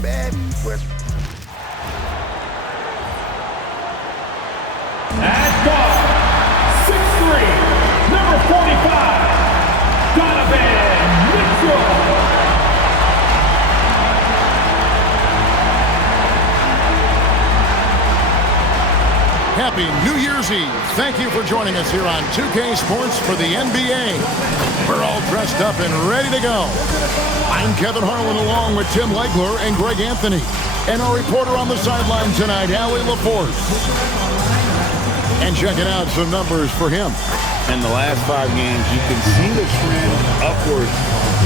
man. At guard, 6'3", number 45, Mitchell. Happy New Year's Eve. Thank you for joining us here on 2K Sports for the NBA. We're all dressed up and ready to go. I'm Kevin Harlan along with Tim Legler and Greg Anthony. And our reporter on the sideline tonight, Allie LaForce. And checking out some numbers for him. In the last 5 games, you can see the trend upwards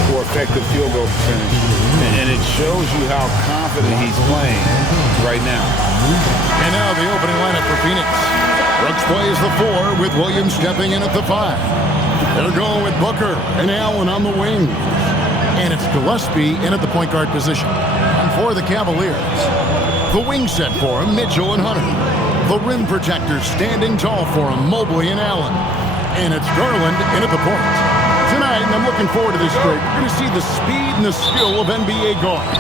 for effective field goal percentage. And it shows you how confident he's playing right now. And now the opening lineup for Phoenix. Brooks plays the 4 with Williams stepping in at the 5. They're going with Booker and Allen on the wing. And it's Gillespie in at the point guard position. And for the Cavaliers, the wing set for him, Mitchell and Hunter. The rim protectors standing tall for him, Mobley and Allen. And it's Garland in at the point. Tonight, and I'm looking forward to this break, you're going to see the speed and the skill of NBA guards.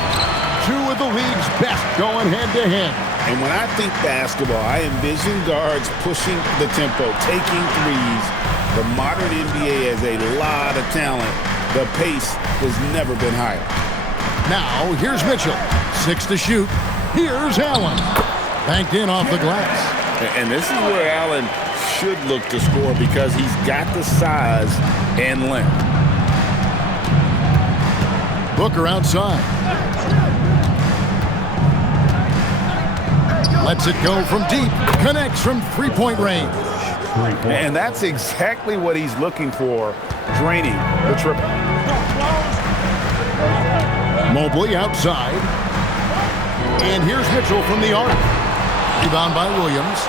2 of the league's best going head-to-head. And when I think basketball, I envision guards pushing the tempo, taking threes. The modern NBA has a lot of talent. The pace has never been higher. Now, here's Mitchell. 6 to shoot. Here's Allen. Banked in off the glass. And this is where Allen should look to score because he's got the size and length. Booker outside. Lets it go from deep. Connects from three-point range. And that's exactly what he's looking for, draining the triple. Mobley outside. And here's Mitchell from the arc. Rebound by Williams.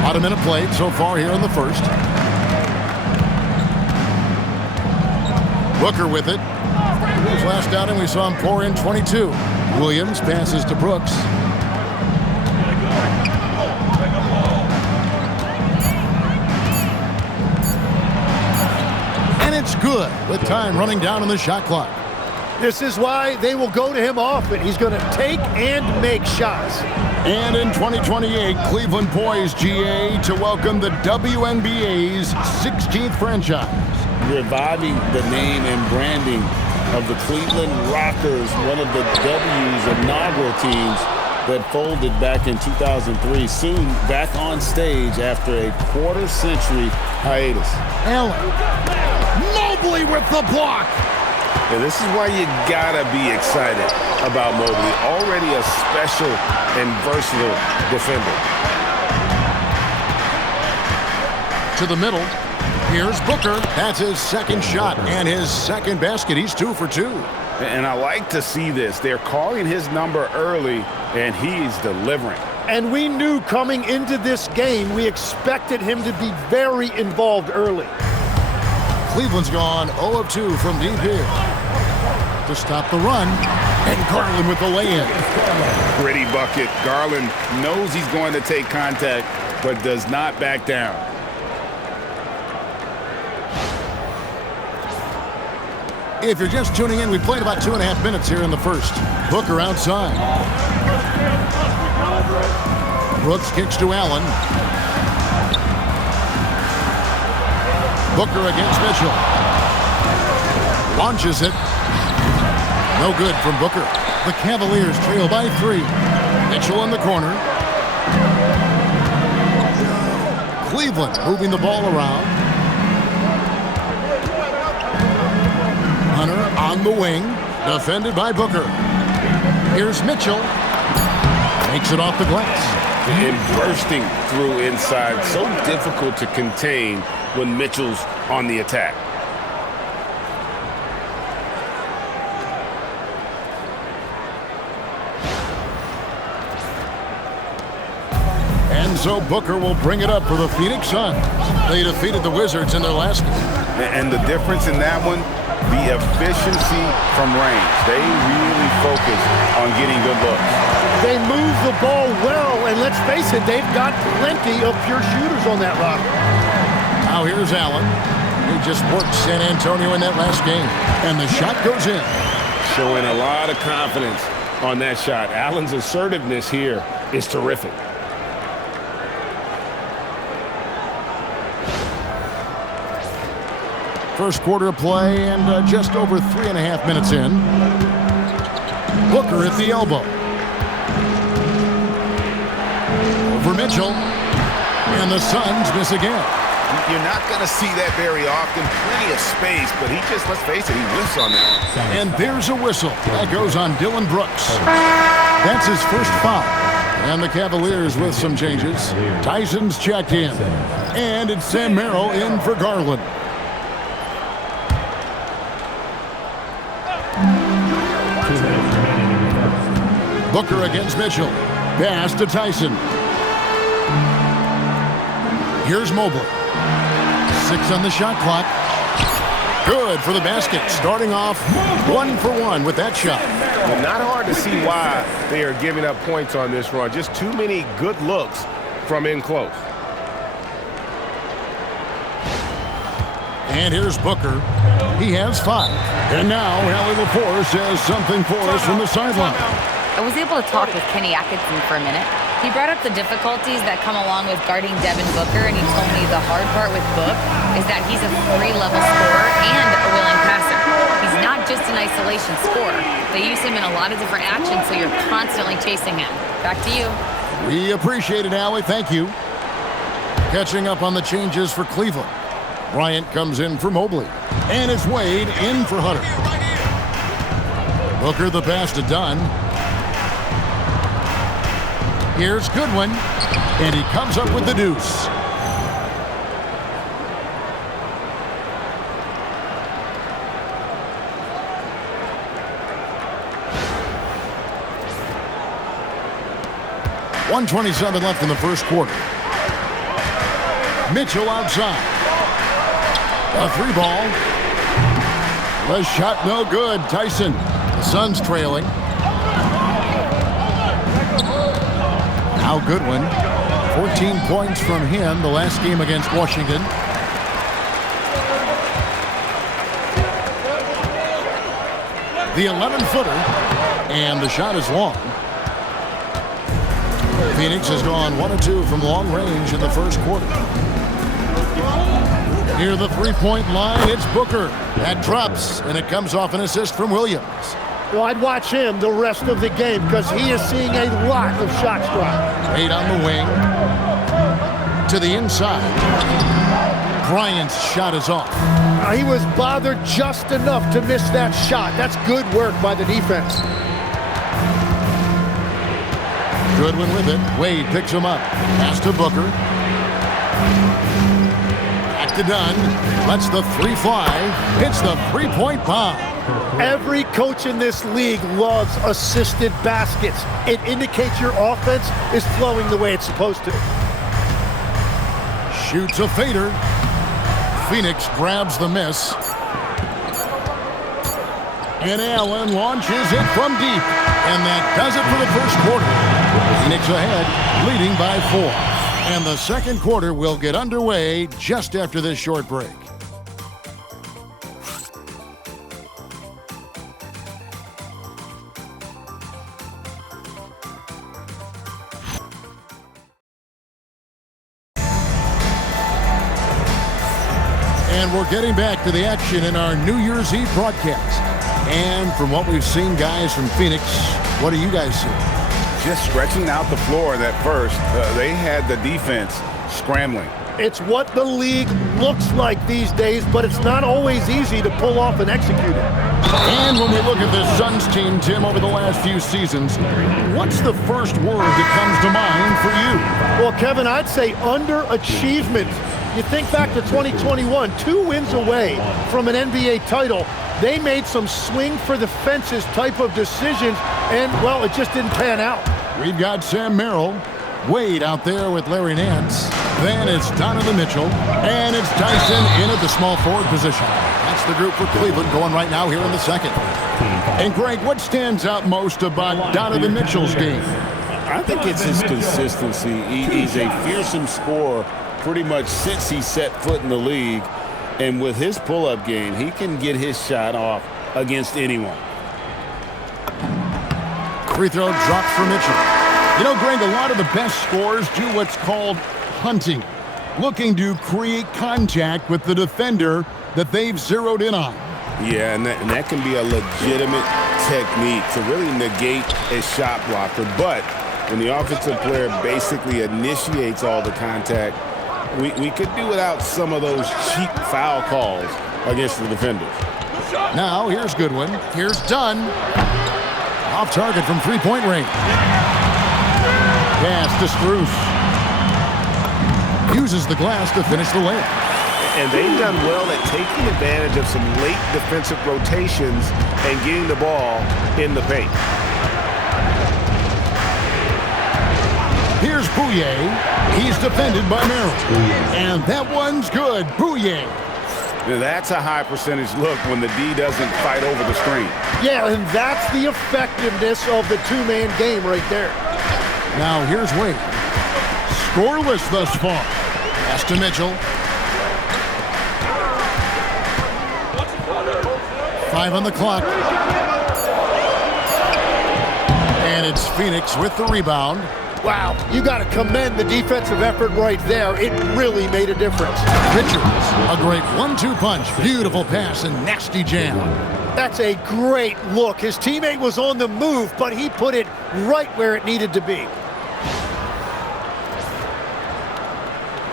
About a minute played so far here in the first. Booker with it. His last outing, we saw him pour in 22. Williams passes to Brooks. And it's good with time running down on the shot clock. This is why they will go to him often. He's going to take and make shots. And in 2028, Cleveland poised, GA, to welcome the WNBA's 16th franchise. Reviving the name and branding of the Cleveland Rockers, one of the W's inaugural teams that folded back in 2003, soon back on stage after a quarter-century hiatus. Allen. Mobley with the block. Yeah, this is why you gotta be excited about Mobley. Already a special and versatile defender. To the middle. Here's Booker. That's his second shot and his second basket. He's 2 for 2. And I like to see this. They're calling his number early, and he's delivering. And we knew coming into this game, we expected him to be very involved early. Cleveland's gone 0 of 2 from deep here. To stop the run, and Garland with the lay-in. Gritty bucket. Garland knows he's going to take contact, but does not back down. If you're just tuning in, we played about 2.5 minutes here in the first. Booker outside. Brooks kicks to Allen. Booker against Mitchell. Launches it. No good from Booker. The Cavaliers trail by 3. Mitchell in the corner. Cleveland moving the ball around. Hunter on the wing. Defended by Booker. Here's Mitchell. Makes it off the glass. And bursting through inside. So difficult to contain when Mitchell's on the attack. And so Booker will bring it up for the Phoenix Suns. They defeated the Wizards in their last game. And the difference in that one, the efficiency from range. They really focus on getting good looks. They move the ball well, and let's face it, they've got plenty of pure shooters on that roster. Now here's Allen. He just worked San Antonio in that last game. And the shot goes in. Showing a lot of confidence on that shot. Allen's assertiveness here is terrific. First quarter of play and just over 3.5 minutes in. Booker at the elbow. Over Mitchell. And the Suns miss again. You're not going to see that very often. Plenty of space, but he just, let's face it, he whiffs on that. And there's a whistle. That goes on Dylan Brooks. That's his first foul. And the Cavaliers with some changes. Tyson's checked in. And it's Sam Merrill in for Garland. Booker against Mitchell. Pass to Tyson. Here's Mobley. 6 on the shot clock. Good for the basket. Starting off 1 for 1 with that shot. Well, not hard to see why they are giving up points on this run. Just too many good looks from in close. And here's Booker. He has 5. And now Allie LaForce has something for us from the sideline. I was able to talk with Kenny Atkinson for a minute. He brought up the difficulties that come along with guarding Devin Booker, and he told me the hard part with Book is that he's a 3-level scorer and a willing passer. He's not just an isolation scorer. They use him in a lot of different actions, so you're constantly chasing him. Back to you. We appreciate it, Allie. Thank you. Catching up on the changes for Cleveland. Bryant comes in for Mobley. And it's Wade in for Hunter. Booker the pass to Dunn. Here's Goodwin, and he comes up with the deuce. .127 left in the first quarter. Mitchell outside. A 3-ball. The shot no good. Tyson. The Suns trailing. Now Goodwin, 14 points from him the last game against Washington. The 11-footer, and the shot is long. Phoenix has gone 1 of 2 from long range in the first quarter. Near the 3-point line, it's Booker. That drops, and it comes off an assist from Williams. Well, I'd watch him the rest of the game because he is seeing a lot of shots drop. 8 on the wing. To the inside. Bryant's shot is off. He was bothered just enough to miss that shot. That's good work by the defense. Goodwin with it. Wade picks him up. Pass to Booker. Back to Dunn. Lets the 3 fly. Hits the 3-point bomb. Every coach in this league loves assisted baskets. It indicates your offense is flowing the way it's supposed to. Shoots a fader. Phoenix grabs the miss. And Allen launches it from deep. And that does it for the first quarter. Phoenix ahead, leading by 4. And the second quarter will get underway just after this short break. And we're getting back to the action in our New Year's Eve broadcast. And from what we've seen, guys, from Phoenix, what do you guys see? Just stretching out the floor that first. They had the defense scrambling. It's what the league looks like these days, but it's not always easy to pull off and execute it. And when we look at this Suns team, Tim, over the last few seasons, what's the first word that comes to mind for you? Well, Kevin, I'd say underachievement. You think back to 2021, 2 wins away from an NBA title. They made some swing for the fences type of decisions, and, well, it just didn't pan out. We've got Sam Merrill, Wade out there with Larry Nance. Then it's Donovan Mitchell, and it's Tyson in at the small forward position. That's the group for Cleveland going right now here in the second. And, Greg, what stands out most about Donovan Mitchell's game? I think it's his consistency. He's a fearsome scorer pretty much since he set foot in the league. And with his pull-up game, he can get his shot off against anyone. Free throw drops for Mitchell. You know, Greg, a lot of the best scorers do what's called hunting, looking to create contact with the defender that they've zeroed in on. Yeah, and that can be a legitimate technique to really negate a shot blocker. But when the offensive player basically initiates all the contact, we could do without some of those cheap foul calls against the defenders. Now, here's Goodwin. Here's Dunn. Off target from three-point range. Pass to Strus. Uses the glass to finish the layup. And they've done well at taking advantage of some late defensive rotations and getting the ball in the paint. Here's Bouye. He's defended by Merrill. And that one's good. Bouye. Now that's a high percentage look when the D doesn't fight over the screen. Yeah, and that's the effectiveness of the two-man game right there. Now here's Wade. Scoreless thus far. Pass to Mitchell. 5 on the clock. And it's Phoenix with the rebound. Wow, you got to commend the defensive effort right there. It really made a difference. Richards, a great 1-2 punch. Beautiful pass and nasty jam. That's a great look. His teammate was on the move, but he put it right where it needed to be.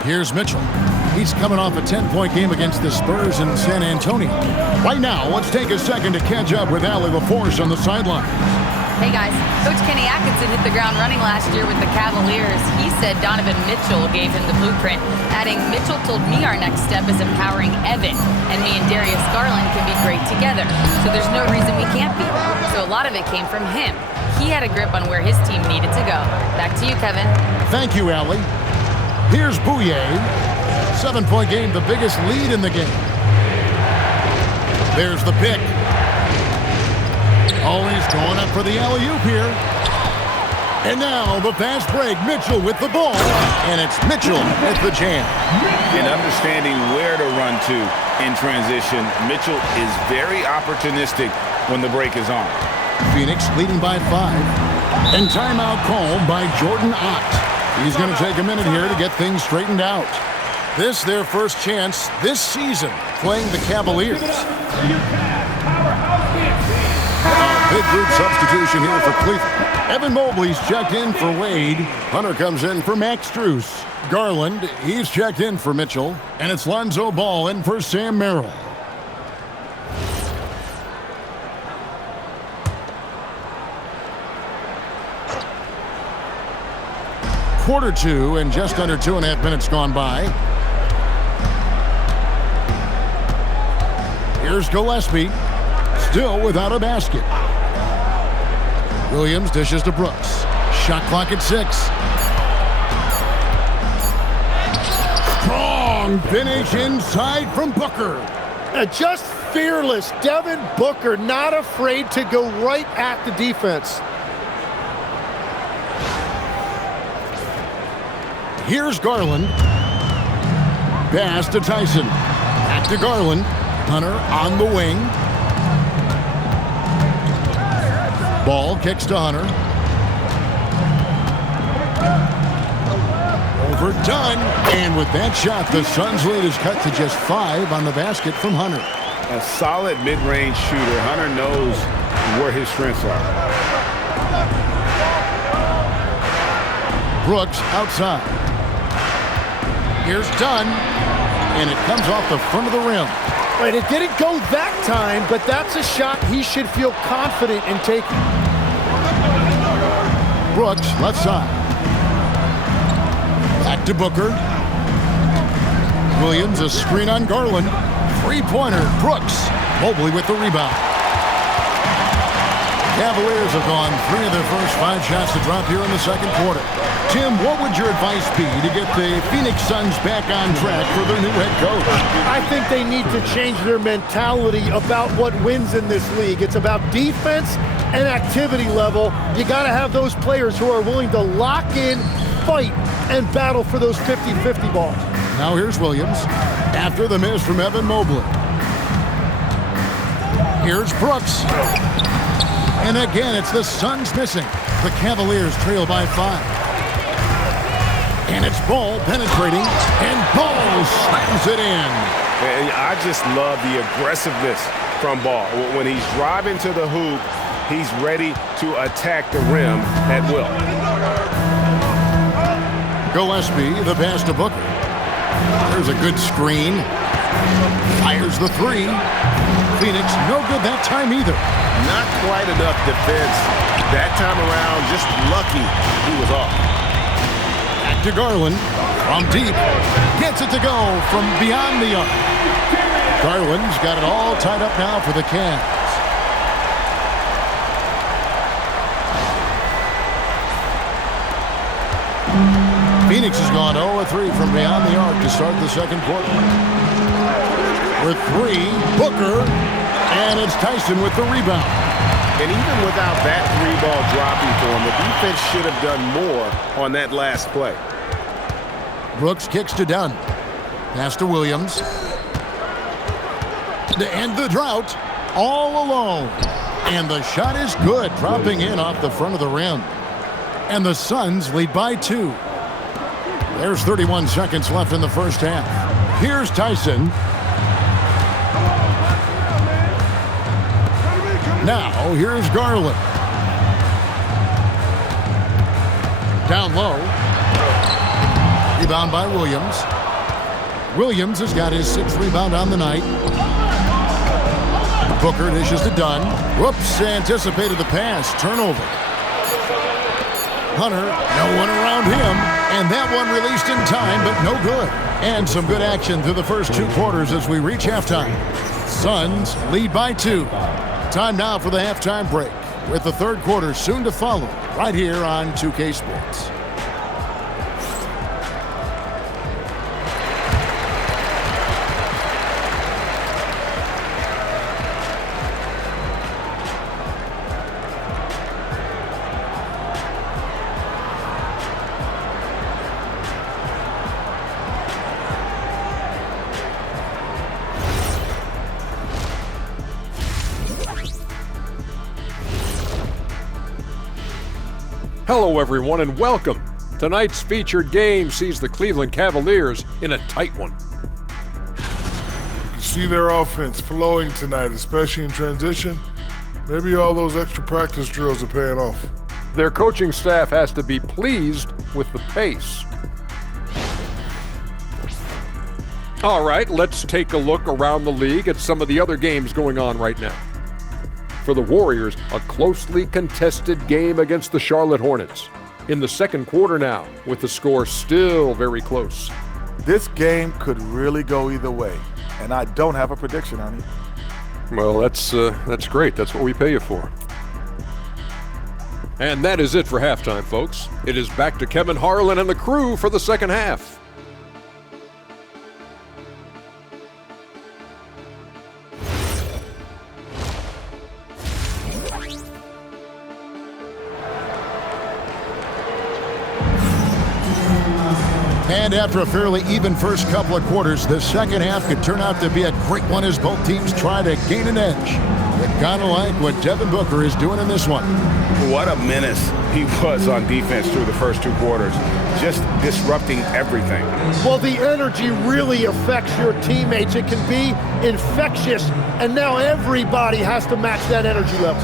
Here's Mitchell. He's coming off a 10-point game against the Spurs in San Antonio. Right now, let's take a second to catch up with Allie LaForce on the sideline. Hey guys, Coach Kenny Atkinson hit the ground running last year with the Cavaliers. He said Donovan Mitchell gave him the blueprint, adding, Mitchell told me our next step is empowering Evan, and me and Darius Garland can be great together. So there's no reason we can't be. So a lot of it came from him. He had a grip on where his team needed to go. Back to you, Kevin. Thank you, Allie. Here's Bouye. 7-point game, the biggest lead in the game. There's the pick. Always going up for the alley-oop here. And now the fast break. Mitchell with the ball. And it's Mitchell with the jam. And understanding where to run to in transition, Mitchell is very opportunistic when the break is on. Phoenix leading by 5. And timeout called by Jordan Ott. He's going to take a minute here to get things straightened out. This their first chance this season playing the Cavaliers. Big group substitution here for Cleveland. Evan Mobley's checked in for Wade. Hunter comes in for Max Strus. Garland, he's checked in for Mitchell. And it's Lonzo Ball in for Sam Merrill. Quarter 2 and just under 2.5 minutes gone by. Here's Gillespie, still without a basket. Williams dishes to Brooks. Shot clock at 6. Strong finish inside from Booker. Just fearless. Devin Booker not afraid to go right at the defense. Here's Garland. Pass to Tyson. Back to Garland. Hunter on the wing. Ball kicks to Hunter. Overdone. And with that shot, the Suns' lead is cut to just 5 on the basket from Hunter. A solid mid-range shooter. Hunter knows where his strengths are. Brooks outside. Here's Dunn. And it comes off the front of the rim. Right, it didn't go that time, but that's a shot he should feel confident in taking. Brooks, left side. Back to Booker. Williams, a screen on Garland. Three-pointer, Brooks. Mobley with the rebound. Cavaliers have gone 3 of their first 5 shots to drop here in the second quarter. Tim, what would your advice be to get the Phoenix Suns back on track for their new head coach? I think they need to change their mentality about what wins in this league. It's about defense and activity level. You got to have those players who are willing to lock in, fight, and battle for those 50-50 balls. Now here's Williams after the miss from Evan Mobley. Here's Brooks. And again, it's the Suns missing. The Cavaliers trail by 5. And it's Ball penetrating, and Ball slams it in. And I just love the aggressiveness from Ball. When he's driving to the hoop, he's ready to attack the rim at will. Gillespie, the pass to Booker. There's a good screen. Fires the 3. Phoenix, no good that time either. Not quite enough defense that time around. Just lucky he was off. Back to Garland. From deep. Gets it to go from beyond the arc. Garland's got it all tied up now for the Cavs. Phoenix has gone 0-3 from beyond the arc to start the second quarter. With 3, Booker, and it's Tyson with the rebound. And even without that 3-ball dropping for him, the defense should have done more on that last play. Brooks kicks to Dunn. Pass to Williams. To end the drought, all alone. And the shot is good, dropping in off the front of the rim. And the Suns lead by 2. There's 31 seconds left in the first half. Here's Tyson. Now, here's Garland. Down low. Rebound by Williams. Williams has got his 6th rebound on the night. Booker dishes to Dunn. Whoops, anticipated the pass. Turnover. Hunter, no one around him. And that one released in time, but no good. And some good action through the first 2 quarters as we reach halftime. Suns lead by 2. Time now for the halftime break, with the third quarter soon to follow, right here on 2K Sports. Hello everyone and welcome. Tonight's featured game sees the Cleveland Cavaliers in a tight one. You can see their offense flowing tonight, especially in transition. Maybe all those extra practice drills are paying off. Their coaching staff has to be pleased with the pace. All right, let's take a look around the league at some of the other games going on right now. For the Warriors, a closely contested game against the Charlotte Hornets. In the second quarter now, with the score still very close. This game could really go either way, and I don't have a prediction on it. Well, that's great. That's what we pay you for. And that is it for halftime, folks. It is back to Kevin Harlan and the crew for the second half. And after a fairly even first couple of quarters, the second half could turn out to be a great one as both teams try to gain an edge. But kind of like what Devin Booker is doing in this one. What a menace he was on defense through the first 2 quarters, just disrupting everything. Well, the energy really affects your teammates. It can be infectious, and now everybody has to match that energy level.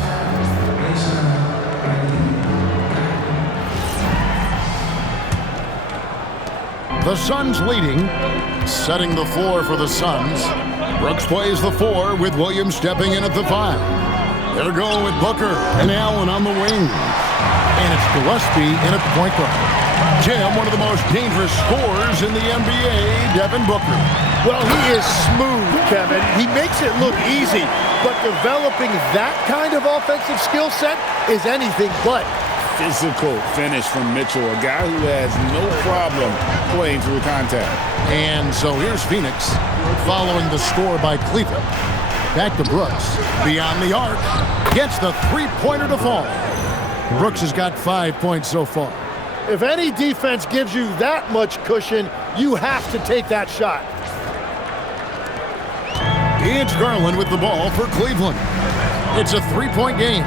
The Suns leading, setting the floor for the Suns. Brooks plays the 4 with Williams stepping in at the 5. They're going with Booker and Allen on the wing. And it's Gillespie in at the point guard. Jim, one of the most dangerous scorers in the NBA, Devin Booker. Well, he is smooth, Kevin. He makes it look easy, but developing that kind of offensive skill set is anything but. Physical finish from Mitchell, a guy who has no problem playing through contact. And so here's Phoenix following the score by Cleveland. Back to Brooks. Beyond the arc. Gets the 3-pointer to fall. Brooks has got 5 points so far. If any defense gives you that much cushion, you have to take that shot. It's Garland with the ball for Cleveland. It's a 3-point game.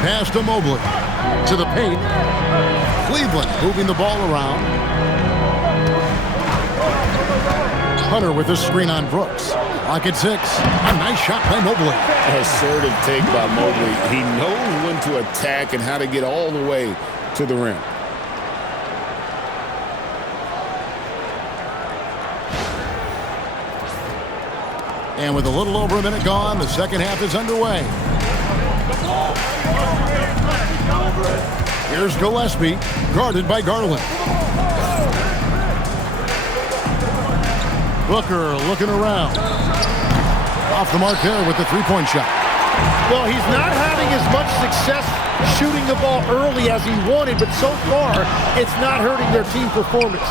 Pass to Mobley. To the paint. Cleveland moving the ball around. Hunter with a screen on Brooks. Lock at 6. A nice shot by Mobley. Assertive take by Mobley. He knows when to attack and how to get all the way to the rim. And with a little over a minute gone, the second half is underway. Here's Gillespie, guarded by Garland. Booker looking around. Off the mark there with the three-point shot. Well, he's not having as much success shooting the ball early as he wanted, but so far, it's not hurting their team performance.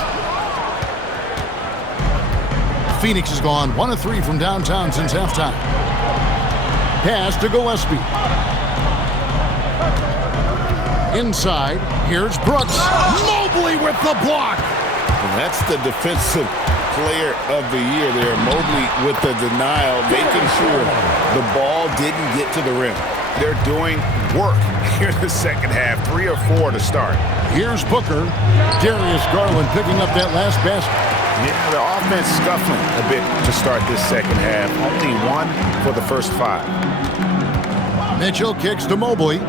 Phoenix has gone 1 of 3 from downtown since halftime. Pass to Gillespie. Inside, here's Brooks. Mobley with the block. And that's the defensive player of the year there. Mobley with the denial, making sure the ball didn't get to the rim. They're doing work here in the second half. 3 or 4 to start. Here's Booker. Darius Garland picking up that last basket. Yeah, the offense scuffling a bit to start this second half. Only 1 for the first 5. Mitchell kicks to Mobley.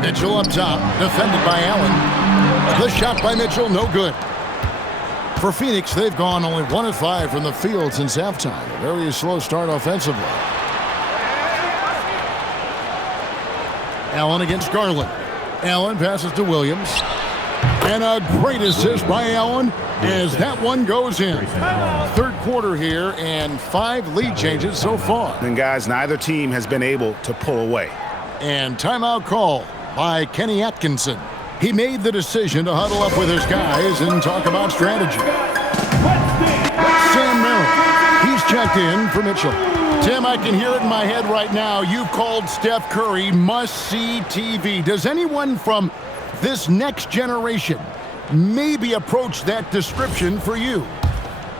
Mitchell up top, defended by Allen. The shot by Mitchell, no good. For Phoenix, they've gone only 1 of 5 from the field since halftime. A very slow start offensively. Allen against Garland. Allen passes to Williams. And a great assist by Allen as that one goes in. Third quarter here and 5 lead changes so far. And guys, neither team has been able to pull away. And timeout call by Kenny Atkinson. He made the decision to huddle up with his guys and talk about strategy. Sam Merrill, he's checked in for Mitchell. Tim, I can hear it in my head right now. You called Steph Curry must-see TV. Does anyone from this next generation maybe approach that description for you?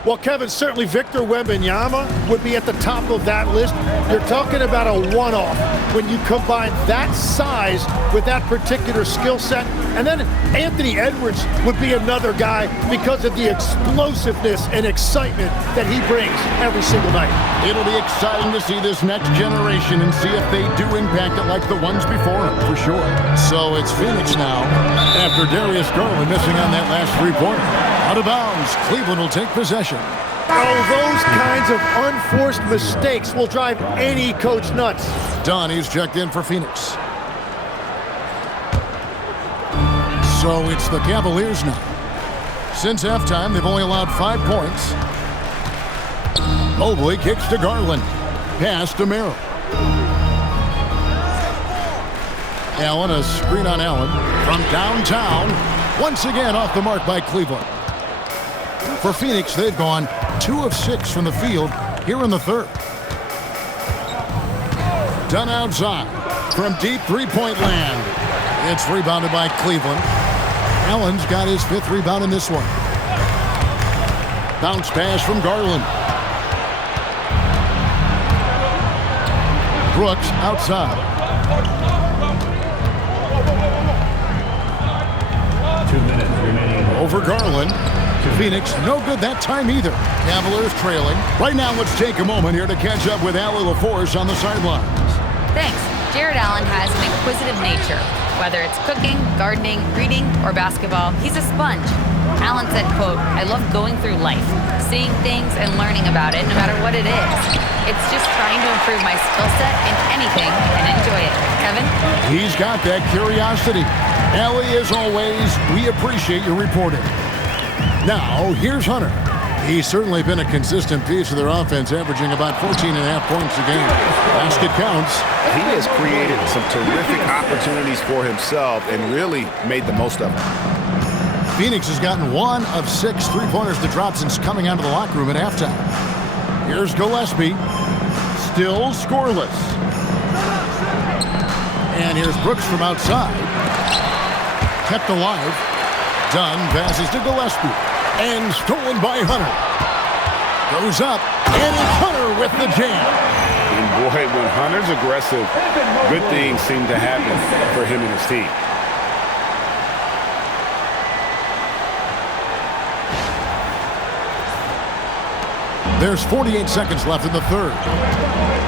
Well, Kevin, certainly Victor Wembanyama would be at the top of that list. You're talking about a one-off when you combine that size with that particular skill set. And then Anthony Edwards would be another guy because of the explosiveness and excitement that he brings every single night. It'll be exciting to see this next generation and see if they do impact it like the ones before them, for sure. So it's Phoenix now after Darius Garland missing on that last three-pointer. Out of bounds, Cleveland will take possession. Oh, those kinds of unforced mistakes will drive any coach nuts. Dunn, he's checked in for Phoenix. So it's the Cavaliers now. Since halftime, they've only allowed 5 points. Mobley kicks to Garland. Pass to Merrill. Allen, a screen on Allen. From downtown, once again off the mark by Cleveland. For Phoenix, they've gone 2 of 6 from the field here in the third. Dunn outside from deep three-point land. It's rebounded by Cleveland. Allen's got his 5th rebound in this one. Bounce pass from Garland. Brooks outside. 2 minutes remaining. Over Garland. Phoenix, no good that time either. Cavaliers trailing. Right now, let's take a moment here to catch up with Allie LaForce on the sidelines. Thanks. Jared Allen has an inquisitive nature. Whether it's cooking, gardening, reading, or basketball, he's a sponge. Allen said, quote, "I love going through life, seeing things and learning about it no matter what it is. It's just trying to improve my skill set in anything and enjoy it." Kevin? He's got that curiosity. Allie, as always, we appreciate your reporting. Now, here's Hunter. He's certainly been a consistent piece of their offense, averaging about 14.5 points a game. Basket counts. He has created some terrific opportunities for himself and really made the most of them. Phoenix has gotten 1 of 6 three-pointers to drop since coming out of the locker room at halftime. Here's Gillespie. Still scoreless. And here's Brooks from outside. Kept alive. Dunn passes to Gillespie. And stolen by Hunter. Goes up. And it's Hunter with the jam. And boy, when Hunter's aggressive, good things seem to happen for him and his team. There's 48 seconds left in the third.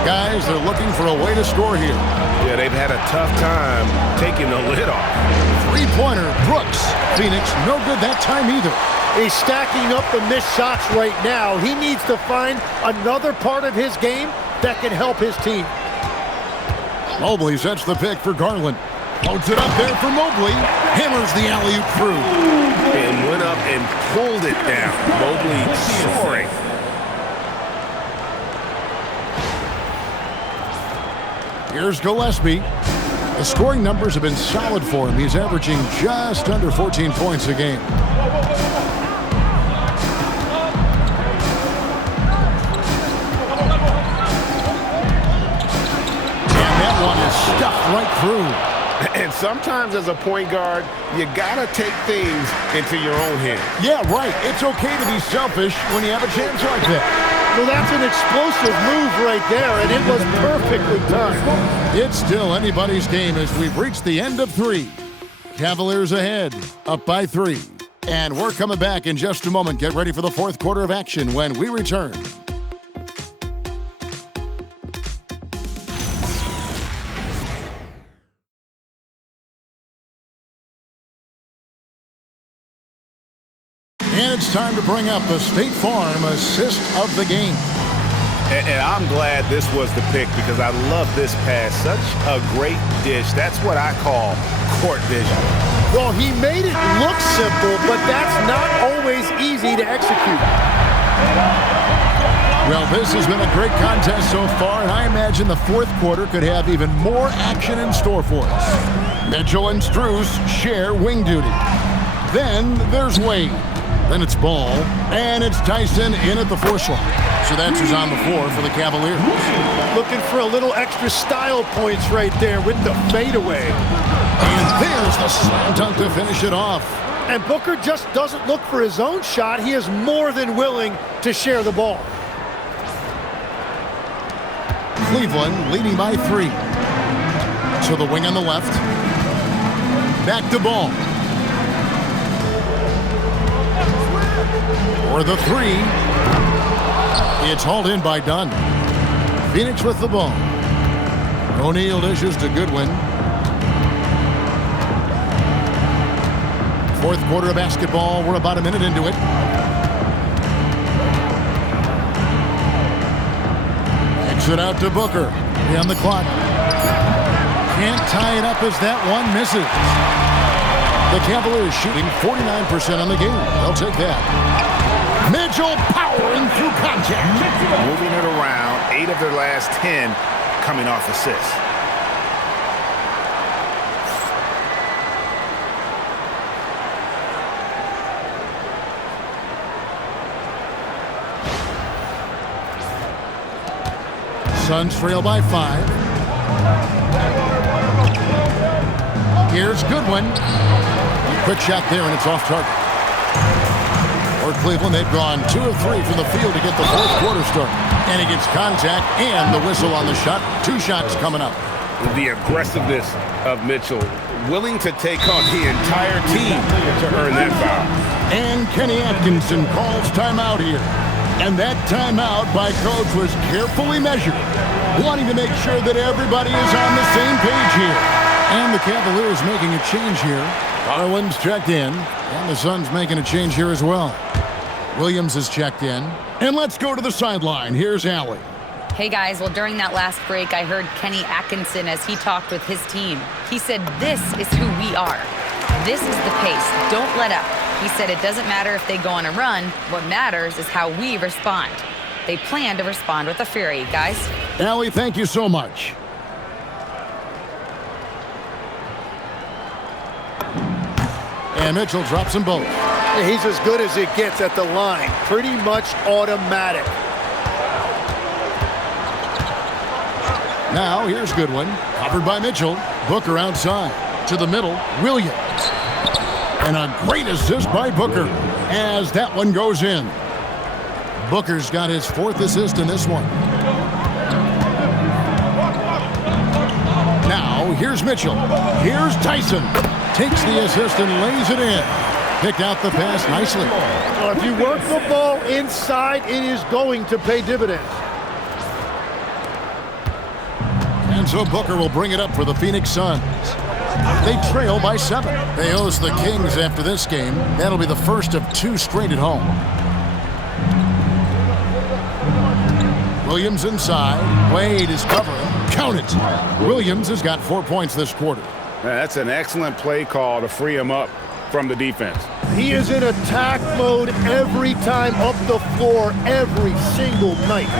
Guys, they're looking for a way to score here. Yeah, they've had a tough time taking the lid off. Three-pointer, Brooks. Phoenix, no good that time either. He's stacking up the missed shots right now. He needs to find another part of his game that can help his team. Mobley sets the pick for Garland. Loads it up there for Mobley. Hammers the alley-oop through. And went up and pulled it down. Mobley soaring. Here's Gillespie. The scoring numbers have been solid for him. He's averaging just under 14 points a game. And that one is stuffed right through. And sometimes as a point guard, you gotta take things into your own hands. Yeah, right. It's okay to be selfish when you have a chance like that. Well, that's an explosive move right there, and it was perfectly done. It's still anybody's game as we've reached the end of three. Cavaliers ahead, up by 3. And we're coming back in just a moment. Get ready for the fourth quarter of action when we return. And it's time to bring up the State Farm assist of the game. And I'm glad this was the pick because I love this pass. Such a great dish. That's what I call court vision. Well, he made it look simple, but that's not always easy to execute. Well, this has been a great contest so far, and I imagine the fourth quarter could have even more action in store for us. Mitchell and Strus share wing duty. Then there's Wade. Then it's Ball, and it's Tyson in at the force line. So that's who's on the floor for the Cavaliers. Looking for a little extra style points right there with the fadeaway. And there's the slam dunk to finish it off. And Booker just doesn't look for his own shot. He is more than willing to share the ball. Cleveland leading by 3. To the wing on the left. Back to Ball. For the 3. It's hauled in by Dunn. Phoenix with the ball. O'Neal dishes to Goodwin. Fourth quarter of basketball. We're about a minute into it. Kicks it out to Booker. On the clock. Can't tie it up as that one misses. The Cavaliers shooting 49% on the game. They'll take that. Mitchell powering through contact. Moving it around, 8 of their last 10 coming off assists. Suns trail by 5. Here's Goodwin. Quick shot there, and it's off target. For Cleveland, they've gone 2 of 3 from the field to get the fourth quarter started. And he gets contact and the whistle on the shot. 2 shots coming up. The aggressiveness of Mitchell, willing to take on the entire team to earn that foul. And Kenny Atkinson calls timeout here. And that timeout by coach was carefully measured, wanting to make sure that everybody is on the same page here. And the Cavaliers making a change here. Garland's checked in, and the Suns making a change here as well. Williams is checked in. And let's go to the sideline. Here's Allie. Hey guys, well during that last break, I heard Kenny Atkinson as he talked with his team. He said, this is who we are. This is the pace. Don't let up. He said it doesn't matter if they go on a run. What matters is how we respond. They plan to respond with a fury, guys. Allie, thank you so much. And Mitchell drops them both. He's as good as it gets at the line. Pretty much automatic. Now, here's Goodwin. Covered by Mitchell. Booker outside. To the middle, Williams. And a great assist by Booker as that one goes in. Booker's got his 4th assist in this one. Here's Mitchell. Here's Tyson. Takes the assist and lays it in. Picked out the pass nicely. Well, if you work the ball inside, it is going to pay dividends. And so Booker will bring it up for the Phoenix Suns. They trail by 7. They host the Kings after this game. That'll be the first of 2 straight at home. Williams inside. Wade is covering. Count it. Williams has got 4 points this quarter. That's an excellent play call to free him up from the defense. He is in attack mode every time up the floor, every single night.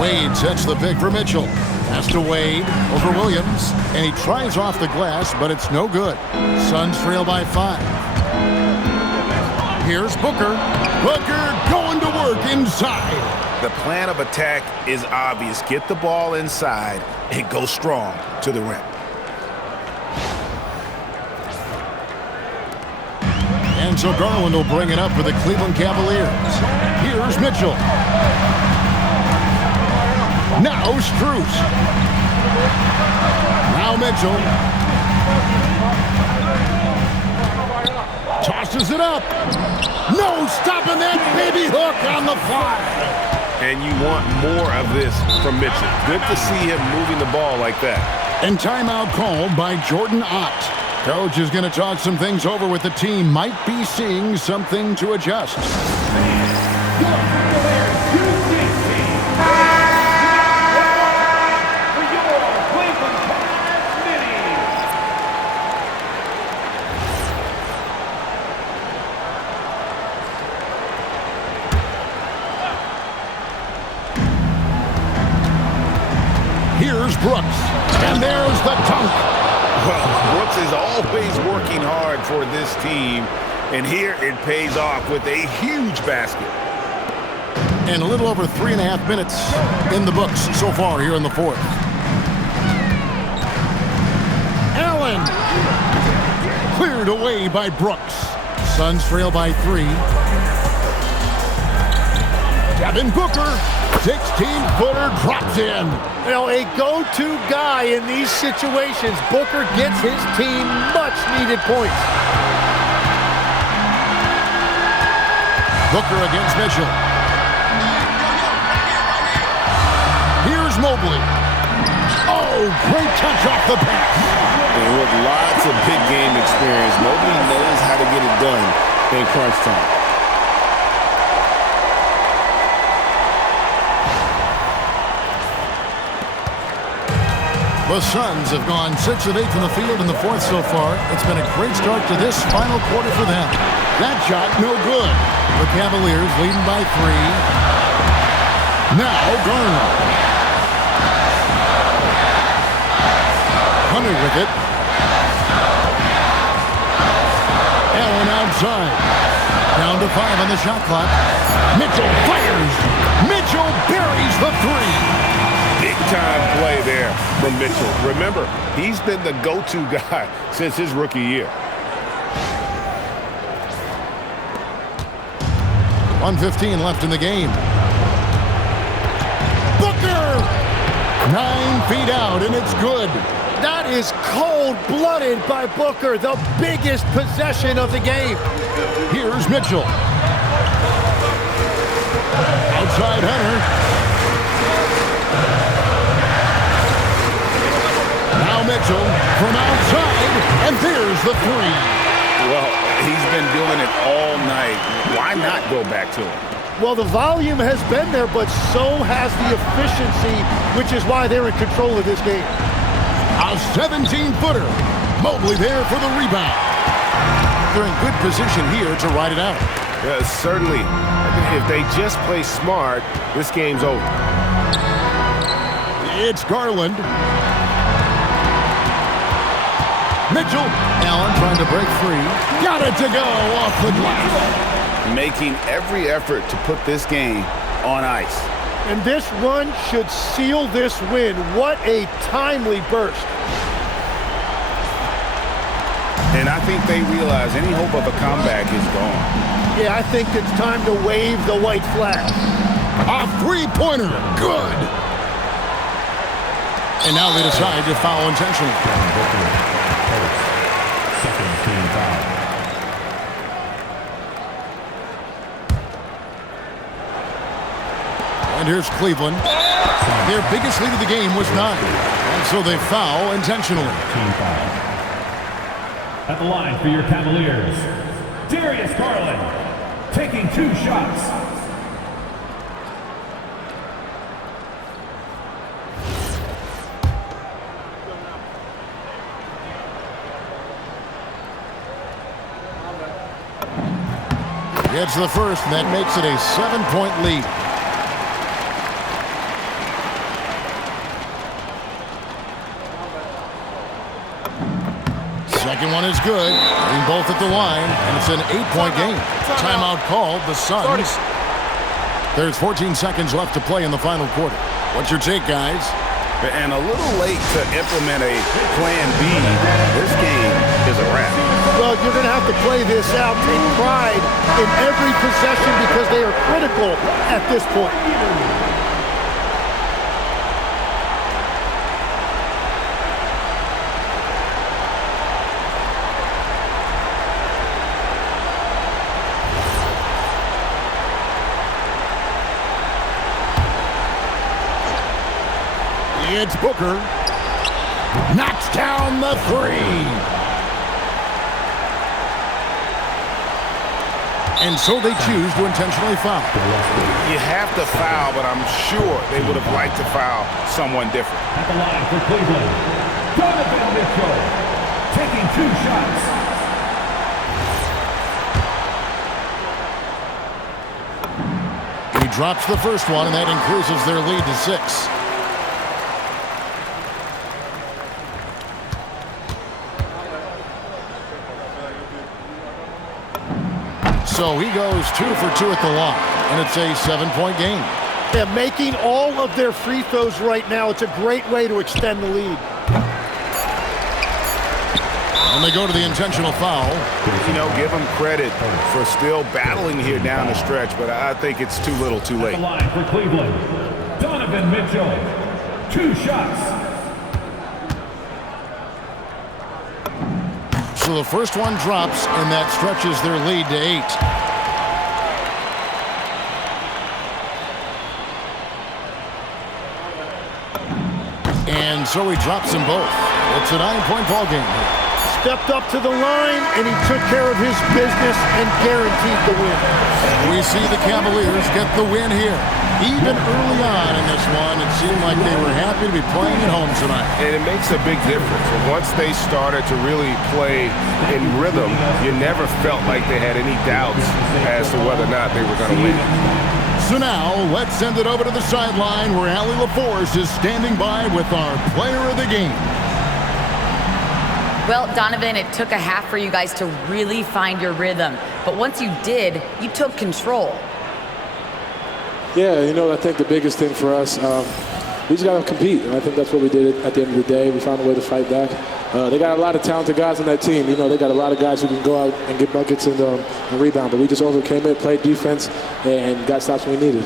Wade sets the pick for Mitchell. Pass to Wade over Williams, and he tries off the glass, but it's no good. Suns trail by 5. Here's Booker. Booker going to work inside. The plan of attack is obvious. Get the ball inside and go strong to the rim. And so Garland will bring it up for the Cleveland Cavaliers. Here's Mitchell. Now Strus. Now Mitchell. Tosses it up. No stopping that baby hook on the fly. And you want more of this from Mitchell. Good to see him moving the ball like that. And timeout called by Jordan Ott. Coach is going to talk some things over with the team. Might be seeing something to adjust. Here's Brooks. And there's the dunk. Well, Brooks is always working hard for this team, and here it pays off with a huge basket. And a little over 3.5 minutes in the books so far here in the 4th. Allen. Cleared away by Brooks. Suns trail by 3. Devin Booker. 16-footer drops in. Well, a go-to guy in these situations. Booker gets his team much-needed points. Booker against Mitchell. Here's Mobley. Oh, great touch off the pass. And with lots of big game experience, Mobley knows how to get it done in crunch time. The Suns have gone 6 of 8 from the field in the 4th so far. It's been a great start to this final quarter for them. That shot, no good. The Cavaliers leading by 3. Now Garland. Hunter with it. Allen outside. Down to 5 on the shot clock. Mitchell fires. Mitchell buries the 3. Big-time play there from Mitchell. Remember, he's been the go-to guy since his rookie year. 1:15 left in the game. Booker! 9 feet out, and it's good. That is cold-blooded by Booker, the biggest possession of the game. Here's Mitchell. Outside Hunter. Now Mitchell from outside, and there's the 3. Well, he's been doing it all night. Why not go back to it? Well, the volume has been there, but so has the efficiency, which is why they're in control of this game. A 17-footer. Mobley there for the rebound. They're in good position here to ride it out. Certainly. If they just play smart, this game's over. It's Garland. Mitchell. Allen trying to break free. Got it to go off the glass. Making every effort to put this game on ice. And this run should seal this win. What a timely burst. And I think they realize any hope of a comeback is gone. Yeah, I think it's time to wave the white flag. A 3-pointer. Good. And now they decide to foul intentionally. Second team foul. And here's Cleveland. Their biggest lead of the game was 9. And so they foul intentionally. Team foul. At the line for your Cavaliers, Darius Garland taking 2 shots. Gets the first, and that makes it a 7-point lead. Second one is good. Getting both at the line, and it's an 8-point game. Timeout called, the Suns. There's 14 seconds left to play in the final quarter. What's your take, guys? And a little late to implement a plan B. This game is a wrap. Well, you're going to have to play this out, take pride in every possession because they are critical at this point. It's Booker. Knocks down the 3. And so they choose to intentionally foul. You have to foul, but I'm sure they would have liked to foul someone different. At the line for Cleveland, Donovan Mitchell taking 2 shots. He drops the first one, and that increases their lead to 6. So he goes 2 for 2 at the line, and it's a 7-point game. Yeah, making all of their free throws right now, it's a great way to extend the lead. And they go to the intentional foul. You know, give them credit for still battling here down the stretch, but I think it's too little too late. At the line for Cleveland, Donovan Mitchell, 2 shots. So the first one drops, and that stretches their lead to 8. And so he drops them both. It's a 9-point ball game. Stepped up to the line, and he took care of his business and guaranteed the win. We see the Cavaliers get the win here. Even early on in this one, it seemed like they were happy to be playing at home tonight. And it makes a big difference. And once they started to really play in rhythm, you never felt like they had any doubts as to whether or not they were going to win. So now, let's send it over to the sideline where Allie LaForce is standing by with our player of the game. Well, Donovan, it took a half for you guys to really find your rhythm. But once you did, you took control. Yeah, you know, I think the biggest thing for us, we just got to compete. And I think that's what we did at the end of the day. We found a way to fight back. They got a lot of talented guys on that team. You know, they got a lot of guys who can go out and get buckets and rebound. But we just overcame it, played defense, and got stops when we needed.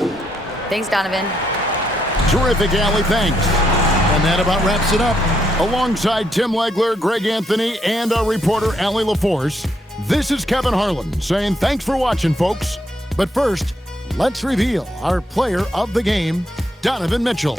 Thanks, Donovan. Terrific, Allie. Thanks. And that about wraps it up. Alongside Tim Legler, Greg Anthony, and our reporter, Allie LaForce, this is Kevin Harlan saying thanks for watching, folks. But first, let's reveal our player of the game, Donovan Mitchell.